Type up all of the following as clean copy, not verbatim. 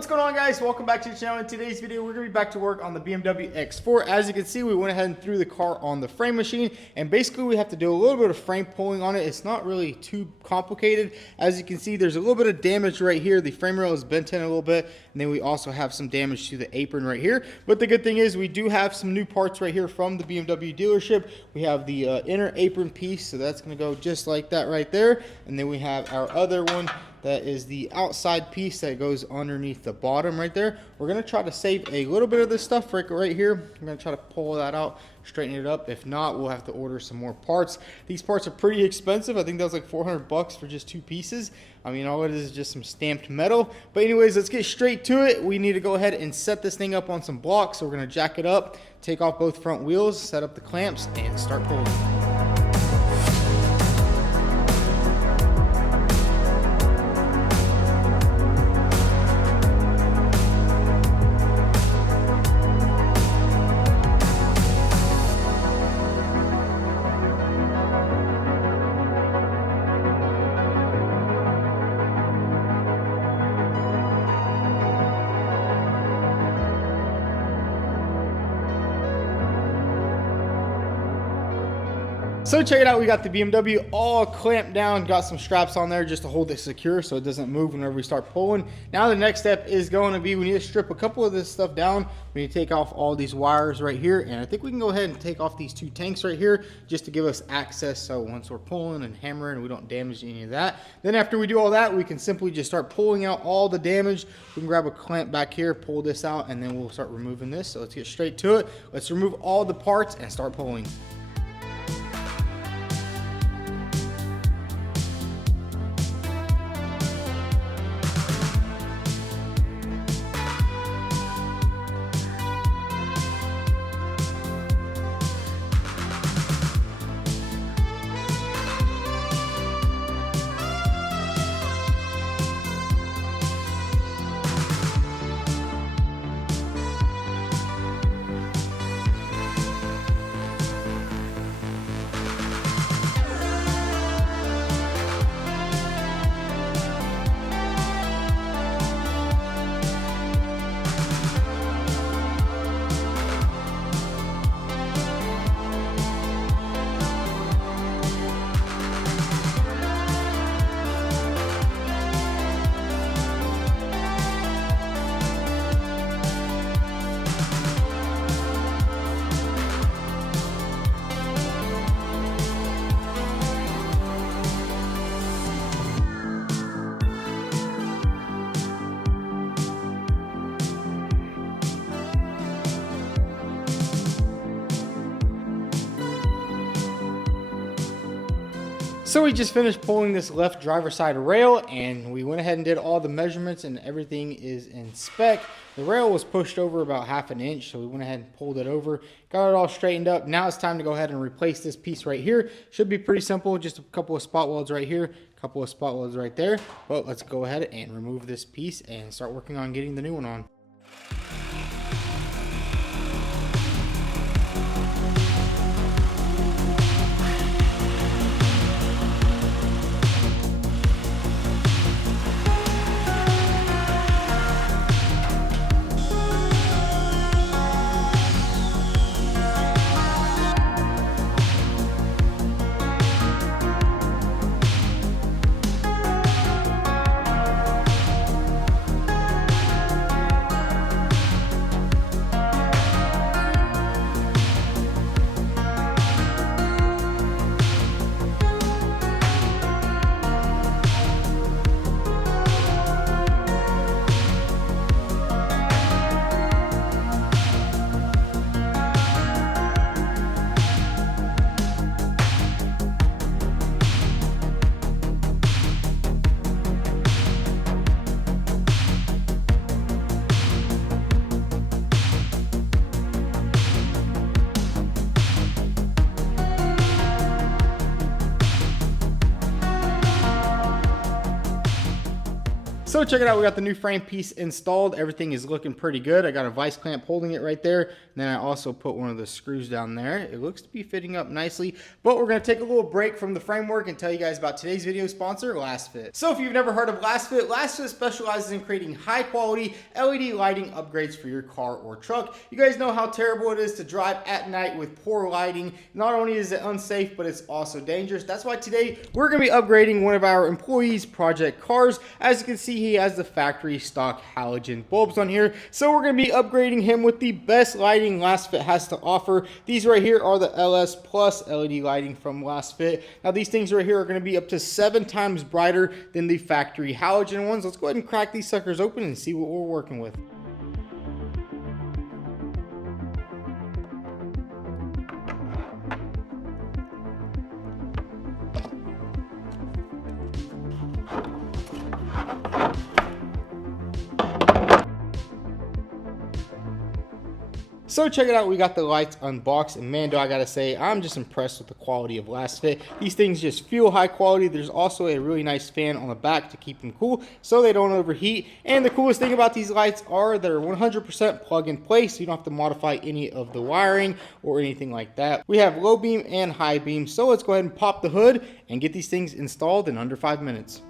What's going on, guys? Welcome back to the channel. In today's video, we're going to be back to work on the BMW X4. As you can see, we went ahead and threw the car on the frame machine, and basically we have to do a little bit of frame pulling on it. It's not really too complicated. As you can see, there's a little bit of damage right here. The frame rail is bent in a little bit, and then we also have some damage to the apron right here. But the good thing is we do have some new parts right here from the BMW dealership. We have the inner apron piece, so that's going to go just like that right there. And then we have our other one. That is the outside piece that goes underneath the bottom right there. We're going to try to save a little bit of this stuff right here. I'm going to try to pull that out, straighten it up. If not, we'll have to order some more parts. These parts are pretty expensive. I think that was like 400 bucks for just 2 pieces. I mean, all it is just some stamped metal. But anyways, let's get straight to it. We need to go ahead and set this thing up on some blocks. So we're going to jack it up, take off both front wheels, set up the clamps, and start pulling. So check it out, we got the BMW all clamped down, got some straps on there just to hold it secure so it doesn't move whenever we start pulling. Now the next step is going to be, we need to strip a couple of this stuff down. We need to take off all these wires right here, and I think we can go ahead and take off these 2 tanks right here just to give us access, so once we're pulling and hammering, we don't damage any of that. Then after we do all that, we can simply just start pulling out all the damage. We can grab a clamp back here, pull this out, and then we'll start removing this. So let's get straight to it. Let's remove all the parts and start pulling. So we just finished pulling this left driver's side rail, and we went ahead and did all the measurements, and everything is in spec. The rail was pushed over about 1/2 inch, so we went ahead and pulled it over, got it all straightened up. Now it's time to go ahead and replace this piece right here. Should be pretty simple, just a couple of spot welds right here, a couple of spot welds right there. But let's go ahead and remove this piece and start working on getting the new one on. So check it out, we got the new frame piece installed. Everything is looking pretty good. I got a vice clamp holding it right there. And then I also put one of the screws down there. It looks to be fitting up nicely, but we're gonna take a little break from the framework and tell you guys about today's video sponsor, LastFit. So if you've never heard of LastFit, LastFit specializes in creating high quality LED lighting upgrades for your car or truck. You guys know how terrible it is to drive at night with poor lighting. Not only is it unsafe, but it's also dangerous. That's why today we're gonna be upgrading one of our employees' project cars. As you can see, he has the factory stock halogen bulbs on here. So we're going to be upgrading him with the best lighting LastFit has to offer. These right here are the LS Plus LED lighting from LastFit. Now these things right here are going to be up to 7 times brighter than the factory halogen ones. Let's go ahead and crack these suckers open and see what we're working with. So check it out, we got the lights unboxed, and man, do I gotta say, I'm just impressed with the quality of LastFit. These things just feel high quality. There's also a really nice fan on the back to keep them cool so they don't overheat. And the coolest thing about these lights are they're 100% plug and play, so you don't have to modify any of the wiring or anything like that. We have low beam and high beam, so let's go ahead and pop the hood and get these things installed in under 5 minutes.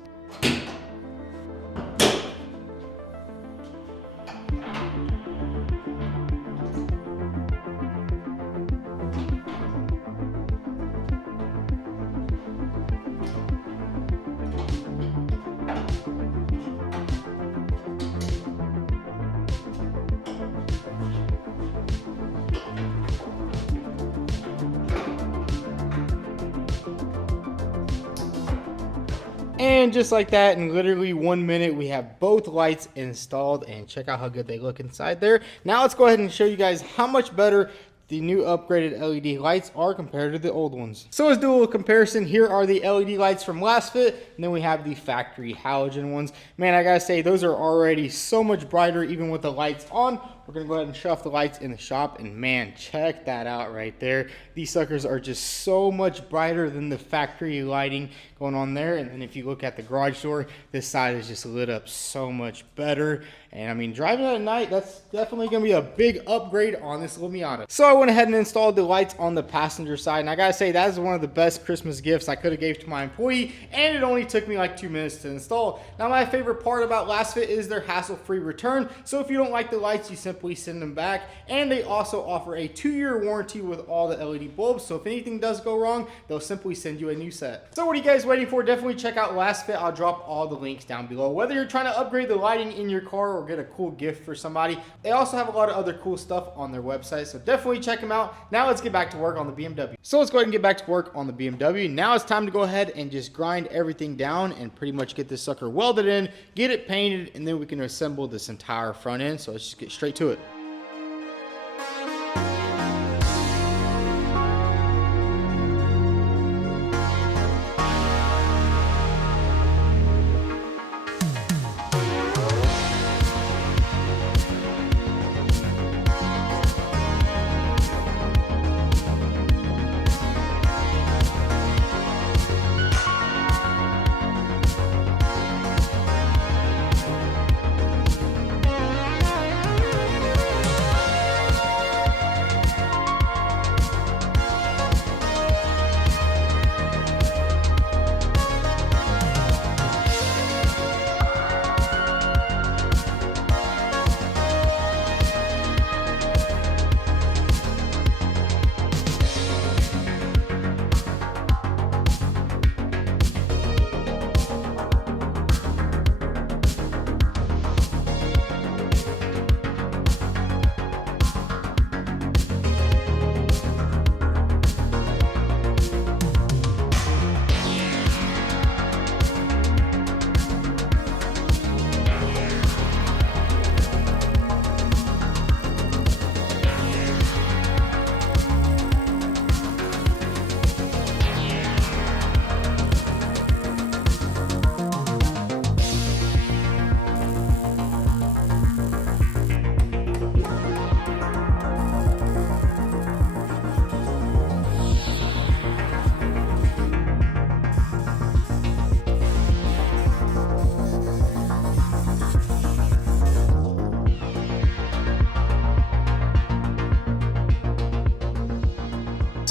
And just like that, in literally 1 minute, we have both lights installed, and check out how good they look inside there. Now let's go ahead and show you guys how much better the new upgraded LED lights are compared to the old ones. So let's do a little comparison. Here are the LED lights from LastFit, and then we have the factory halogen ones. Man, I gotta say, those are already so much brighter even with the lights on. We're gonna go ahead and shut off the lights in the shop, and man, check that out right there. These suckers are just so much brighter than the factory lighting going on there. And then if you look at the garage door, this side is just lit up so much better. And I mean, driving at night, that's definitely gonna be a big upgrade on this little Miata. So I went ahead and installed the lights on the passenger side, and I gotta say, that is one of the best Christmas gifts I could have gave to my employee, and it only took me like 2 minutes to install. Now my favorite part about LastFit is their hassle-free return. So if you don't like the lights, you simply send them back, and they also offer a 2-year warranty with all the LED bulbs. So if anything does go wrong, they'll simply send you a new set. So what are you guys waiting for? Definitely check out LastFit. I'll drop all the links down below. Whether you're trying to upgrade the lighting in your car or get a cool gift for somebody, they also have a lot of other cool stuff on their website, so definitely check them out. Now let's get back to work on the BMW. So let's go ahead and get back to work on the BMW. Now it's time to go ahead and just grind everything down and pretty much get this sucker welded in, get it painted, and then we can assemble this entire front end. So let's just get straight to it.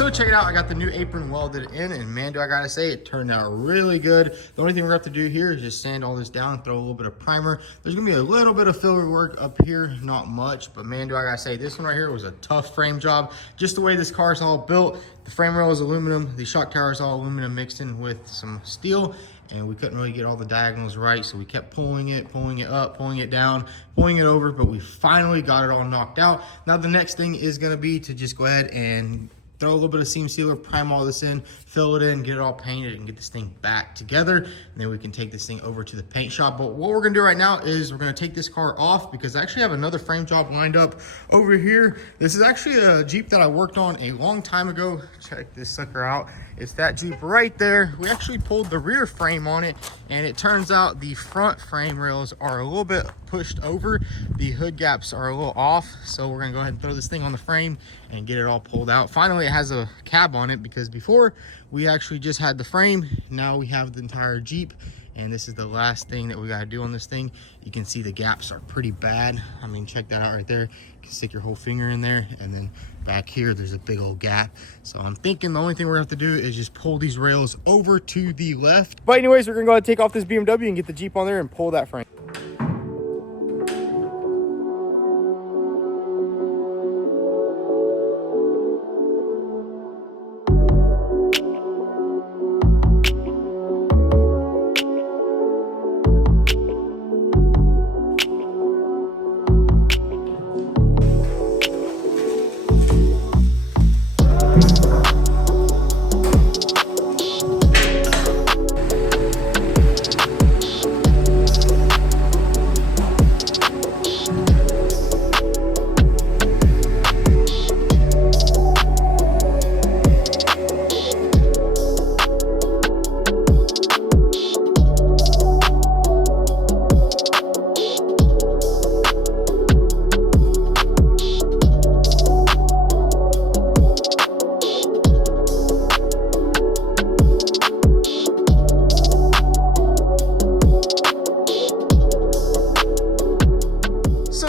So check it out, I got the new apron welded in, and man, do I gotta say, it turned out really good. The only thing we're gonna have to do here is just sand all this down and throw a little bit of primer. There's gonna be a little bit of filler work up here, not much, but man, do I gotta say, this one right here was a tough frame job. Just the way this car is all built, the frame rail is aluminum, the shock tower is all aluminum mixed in with some steel, and we couldn't really get all the diagonals right, so we kept pulling it up, pulling it down, pulling it over, but we finally got it all knocked out. Now the next thing is gonna be to just go ahead and throw a little bit of seam sealer, prime all this in, fill it in, get it all painted, and get this thing back together. And then we can take this thing over to the paint shop. But what we're gonna do right now is we're gonna take this car off because I actually have another frame job lined up over here. This is actually a Jeep that I worked on a long time ago. Check this sucker out. It's that Jeep right there. We actually pulled the rear frame on it, and it turns out the front frame rails are a little bit pushed over. The hood gaps are a little off. So we're gonna go ahead and throw this thing on the frame and get it all pulled out. Finally, it has a cab on it because before we actually just had the frame. Now we have the entire Jeep, and this is the last thing that we got to do on this thing. You can see the gaps are pretty bad. I mean, check that out right there. You can stick your whole finger in there, and then back here there's a big old gap. So I'm thinking the only thing we're gonna have to do is just pull these rails over to the left. But anyways, we're gonna go ahead and take off this BMW and get the Jeep on there and pull that frame.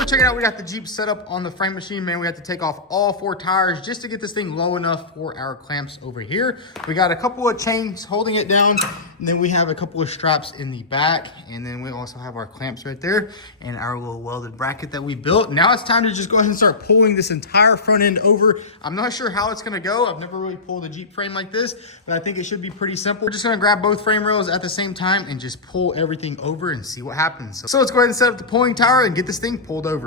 Check it out, we got the Jeep set up on the frame machine, man. We had to take off all 4 tires just to get this thing low enough for our clamps over here. We got a couple of chains holding it down, and then we have a couple of straps in the back, and then we also have our clamps right there and our little welded bracket that we built. Now it's time to just go ahead and start pulling this entire front end over. I'm not sure how it's gonna go. I've never really pulled a Jeep frame like this, but I think it should be pretty simple. We're just gonna grab both frame rails at the same time and just pull everything over and see what happens. So let's go ahead and set up the pulling tower and get this thing pulled over.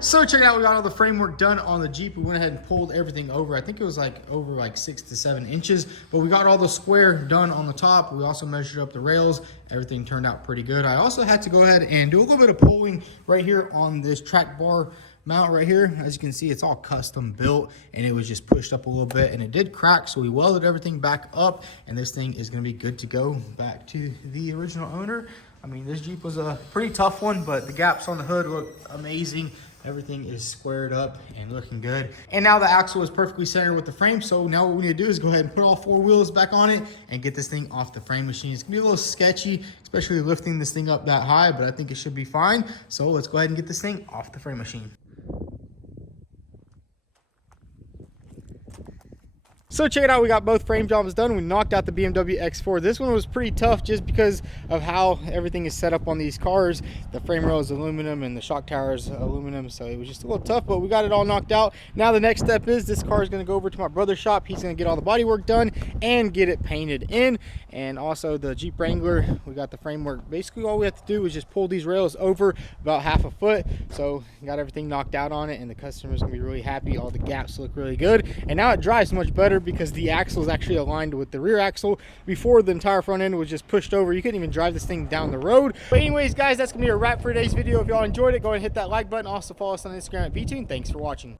So check it out, we got all the framework done on the Jeep. We went ahead and pulled everything over. I think it was like over like 6 to 7 inches, but we got all the square done on the top. We also measured up the rails. Everything turned out pretty good. I also had to go ahead and do a little bit of pulling right here on this track bar mount right here. As you can see, it's all custom built and it was just pushed up a little bit and it did crack, so we welded everything back up and this thing is going to be good to go back to the original owner. I mean, this Jeep was a pretty tough one, but the gaps on the hood look amazing. Everything is squared up and looking good. And now the axle is perfectly centered with the frame. So now what we need to do is go ahead and put all 4 wheels back on it and get this thing off the frame machine. It's gonna be a little sketchy, especially lifting this thing up that high, but I think it should be fine. So let's go ahead and get this thing off the frame machine. So check it out, we got both frame jobs done. We knocked out the BMW X4. This one was pretty tough just because of how everything is set up on these cars. The frame rail is aluminum and the shock tower is aluminum, so it was just a little tough, but we got it all knocked out. Now the next step is this car is going to go over to my brother's shop. He's going to get all the body work done and get it painted in. And also the Jeep Wrangler, we got the framework. Basically all we have to do is just pull these rails over about 1/2 foot. So got everything knocked out on it and the customer's going to be really happy. All the gaps look really good. And now it drives much better because the axle is actually aligned with the rear axle. Before, the entire front end was just pushed over. You couldn't even drive this thing down the road. But anyways, guys, that's gonna be a wrap for today's video. If y'all enjoyed it, go ahead and hit that like button. Also follow us on Instagram at vTuned. Thanks for watching.